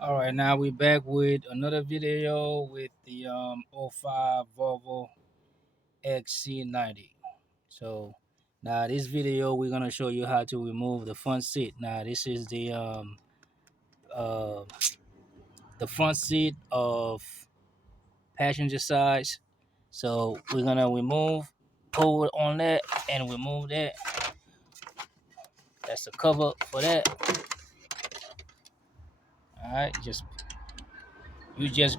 All right, now we're back with another video with the '05 Volvo XC90. So now this video we're gonna show you how to remove the front seat. Now this is uh, the front seat of passenger side. So we're gonna pull it on that and remove that. That's the cover for that. All right, you just you just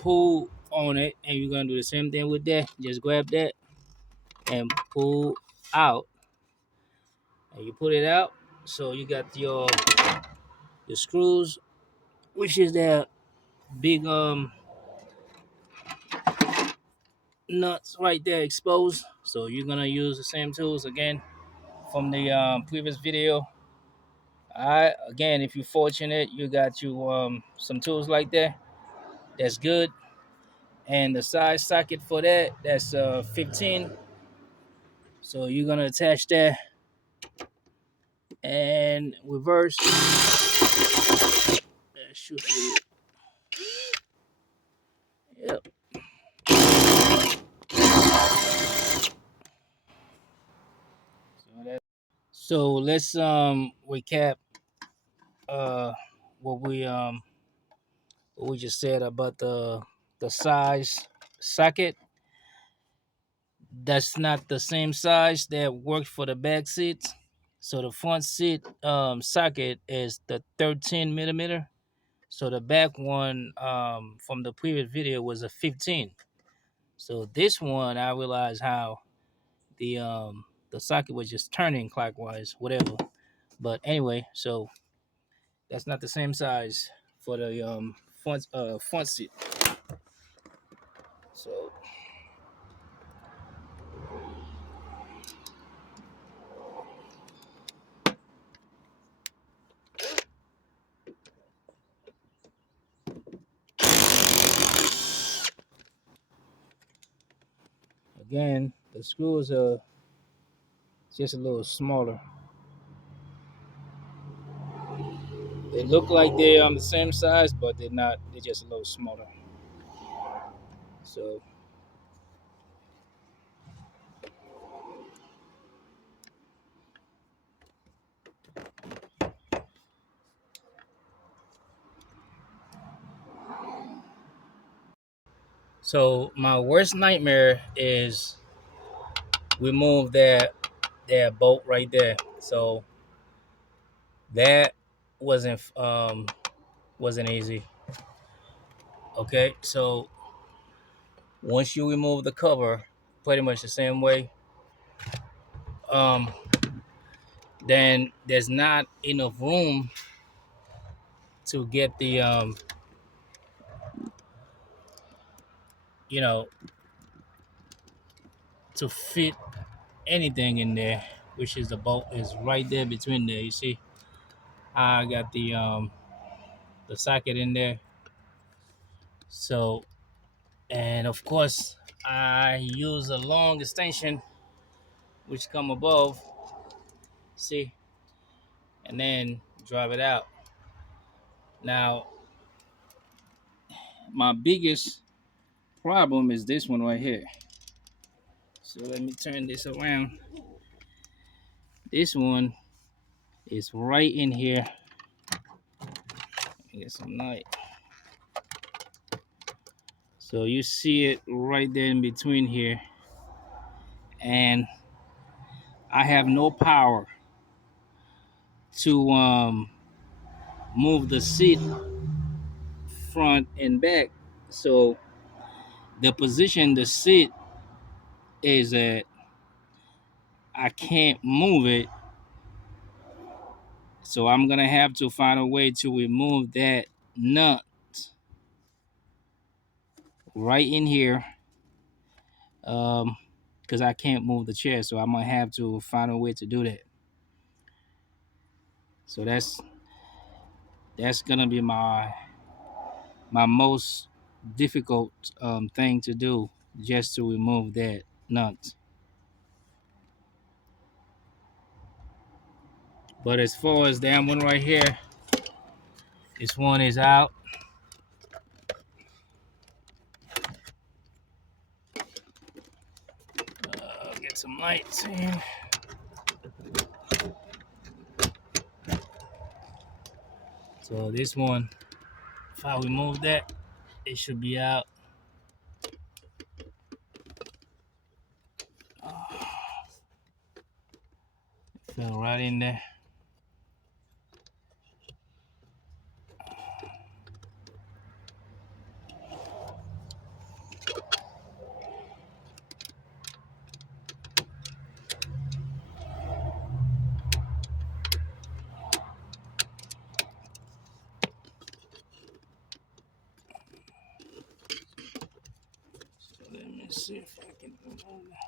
pull on it, and you're gonna do the same thing with that. Just grab that and pull out, and you put it out. So you got your screws, which is that big nuts right there exposed. So you're gonna use the same tools again from the previous video. All right, again, if you're fortunate, you got you some tools like that. That's good. And the side socket for that's 15. So you're gonna attach that and reverse. That should be it. Yep. So let's recap uh what we just said about the size socket. That's not the same size that worked for the back seats. So the front seat socket is the 13 millimeter. So the back one from the previous video was a 15. So this one I realized how the socket was just turning clockwise, whatever. But anyway, so that's not the same size for the front seat. So again, the screws are just a little smaller. They look like they're the same size, but they're not. They're just a little smaller. So my worst nightmare is remove that bolt right there. So that wasn't easy. Okay, so once you remove the cover, pretty much the same way, um, then there's not enough room to get the you know, to fit anything in there, which is the bolt is right there between there. You see, I got the socket in there. So, and of course, I use a long extension which come above. See, and then drive it out. Now, my biggest problem is this one right here. So let me turn this around. This one is right in here. Get some light. So you see it right there in between here. And I have no power to move the seat front and back. So the position the seat is at, I can't move it. So I'm gonna have to find a way to remove that nut right in here, because I can't move the chair. So I'm gonna have to find a way to do that. So that's gonna be my most difficult thing to do, just to remove that nut. But as far as that one right here, This one is out. Get some lights in. So this one, if I remove that, it should be out. It fell right in there. So let me see if I can remove that.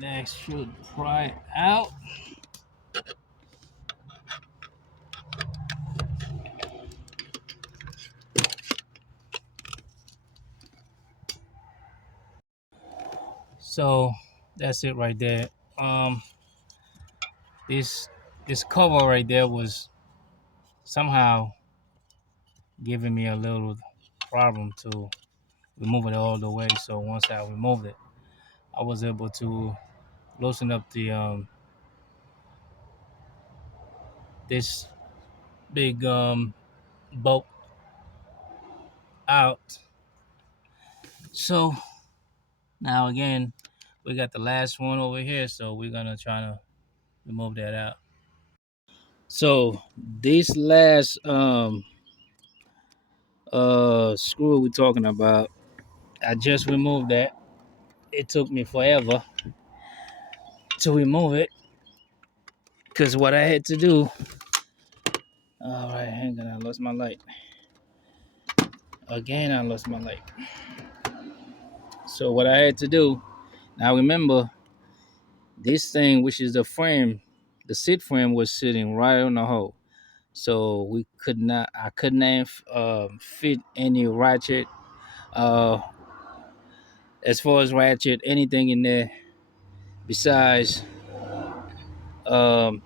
That should pry out. So that's it right there. This cover right there was somehow giving me a little problem to remove it all the way. So once I removed it, I was able to loosen up the this big bolt out. So now again, we got the last one over here, so we're gonna try to remove that out. So this last screw we're talking about, I just removed that. It took me forever to remove it because what I had to do. All right, hang on, I lost my light. Again, I lost my light. So what I had to do, now remember, this thing, which is the frame, the seat frame was sitting right on the hole. So I could not fit any ratchet, uh, as far as ratchet, anything in there besides um,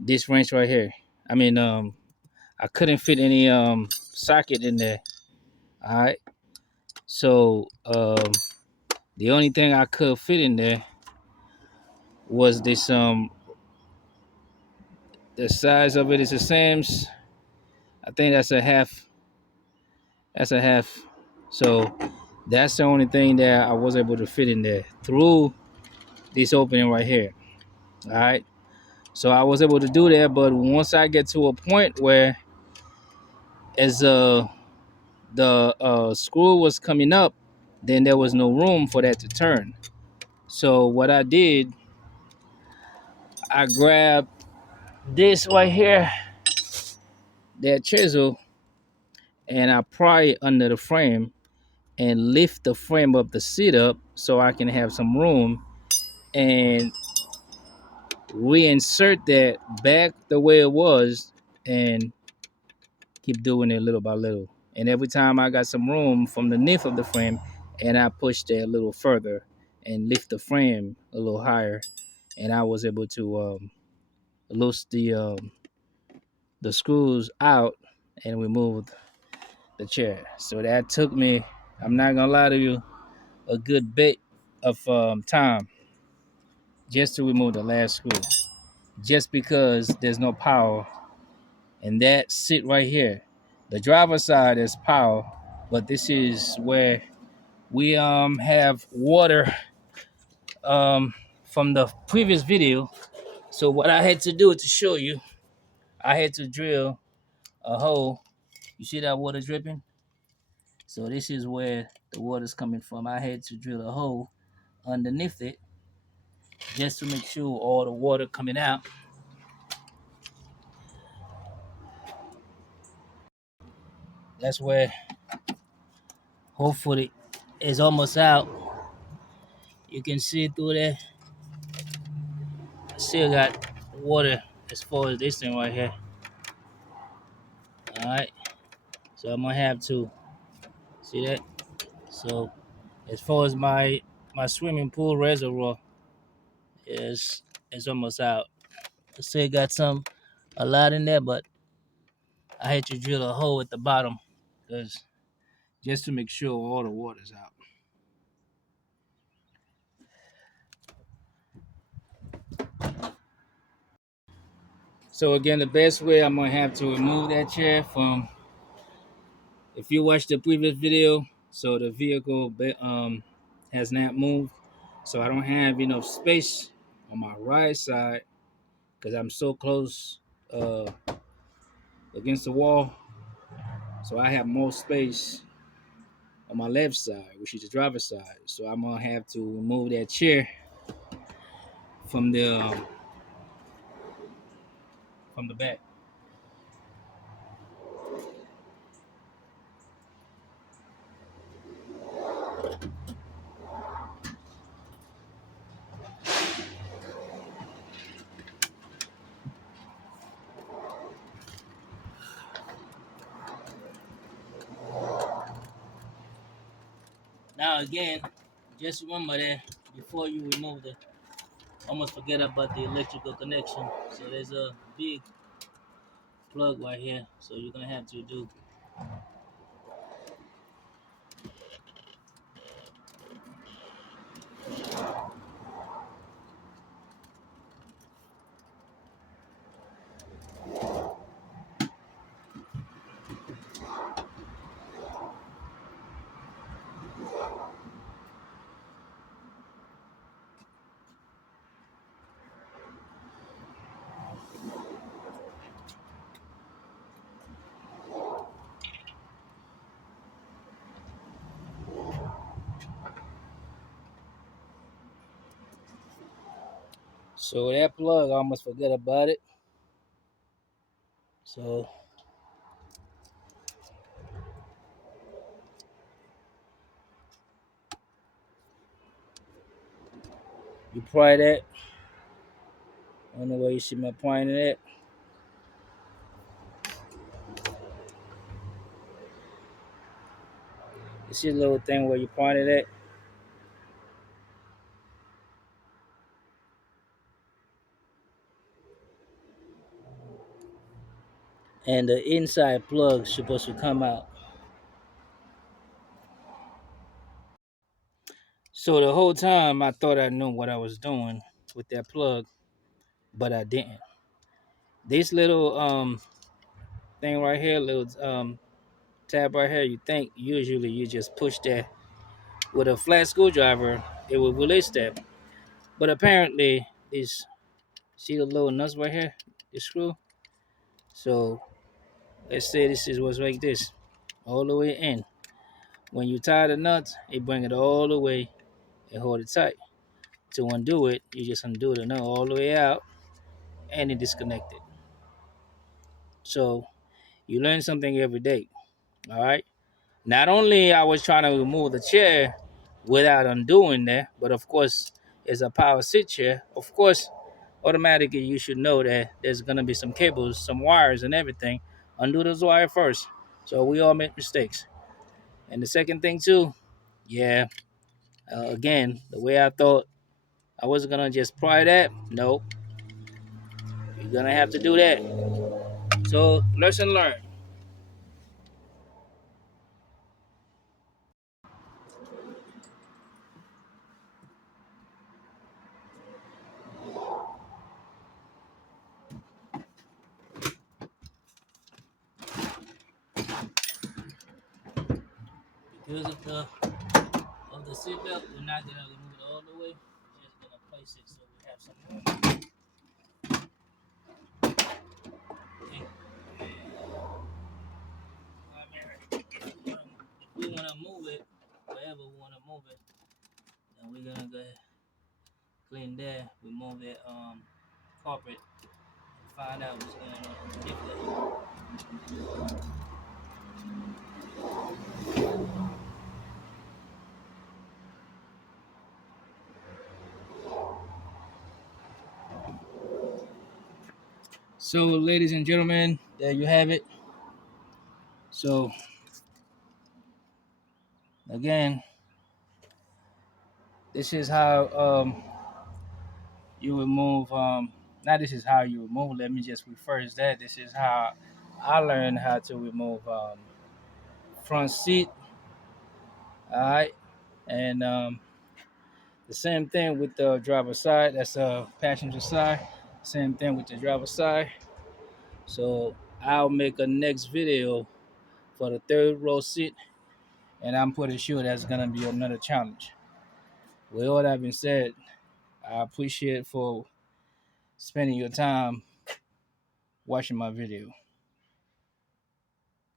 this wrench right here. I mean, I couldn't fit any socket in there. All right. So the only thing I could fit in there was this the size of it is the same. I think that's a half. That's a half. So that's the only thing that I was able to fit in there through this opening right here. All right. So I was able to do that, but once I get to a point where as the screw was coming up, then there was no room for that to turn. So what I did, I grabbed this right here, that chisel, and I pry it under the frame and lift the frame up the seat up so I can have some room and reinsert that back the way it was and keep doing it little by little. And every time I got some room from the width of the frame and I pushed it a little further and lift the frame a little higher, and I was able to loose the screws out and remove the chair. So that took me, I'm not gonna lie to you, a good bit of time just to remove the last screw, just because there's no power. And that sit right here, the driver's side is power, but this is where we have water from the previous video. So what I had to do to show you, I had to drill a hole. You see that water dripping? So this is where the water's coming from. I had to drill a hole underneath it just to make sure all the water coming out. That's where hopefully it's almost out. You can see through there. I still got water as far as this thing right here. All right. So I'm gonna have to see that. So as far as my swimming pool reservoir is almost out. I still got some a lot in there, but I had to drill a hole at the bottom because just to make sure all the water's out. So again, the best way I'm gonna have to remove that chair from, if you watched the previous video, so the vehicle has not moved, so I don't have enough space on my right side because I'm so close uh, against the wall. So I have more space on my left side, which is the driver's side. So I'm gonna have to remove that chair from the back. Now again, just remember that before you remove the, almost forget about the electrical connection. So there's a big plug right here. So you're gonna have to do. So that plug, I almost forget about it. So you pry that. I don't know where you see my pointing at. You see a little thing where you pointed at? And the inside plug supposed to come out. So the whole time I thought I knew what I was doing with that plug, but I didn't. This little thing right here, little tab right here, you think usually you just push that with a flat screwdriver, it will release that. But apparently this, see the little nuts right here, the screw. So let's say this is what's like this, all the way in. When you tie the nuts, it bring it all the way and hold it tight. To undo it, you just undo the nut all the way out and it disconnected. So you learn something every day. All right. Not only I was trying to remove the chair without undoing that, but of course, it's a power sit chair. Of course, automatically you should know that there's gonna be some cables, some wires, and everything. Undo those wires first. So we all make mistakes. And the second thing too, yeah, again, the way I thought I wasn't gonna just pry that. Nope, you're gonna have to do that. So lesson learned. Because of the seatbelt, we're not gonna remove it all the way. We're just gonna place it so we have some room. Okay. If we wanna move it, wherever we wanna move it, then we're gonna go ahead, clean that, remove that carpet, and find out what's going on. So, ladies and gentlemen, there you have it. So, again, this is how you remove Now this is how you remove. Let me just reverse that. This is how I learned how to remove front seat. All right, and the same thing with the driver side. That's passenger side. Same thing with the driver side. So I'll make a next video for the third row seat, and I'm pretty sure that's gonna be another challenge. With all that being said, I appreciate for spending your time watching my video.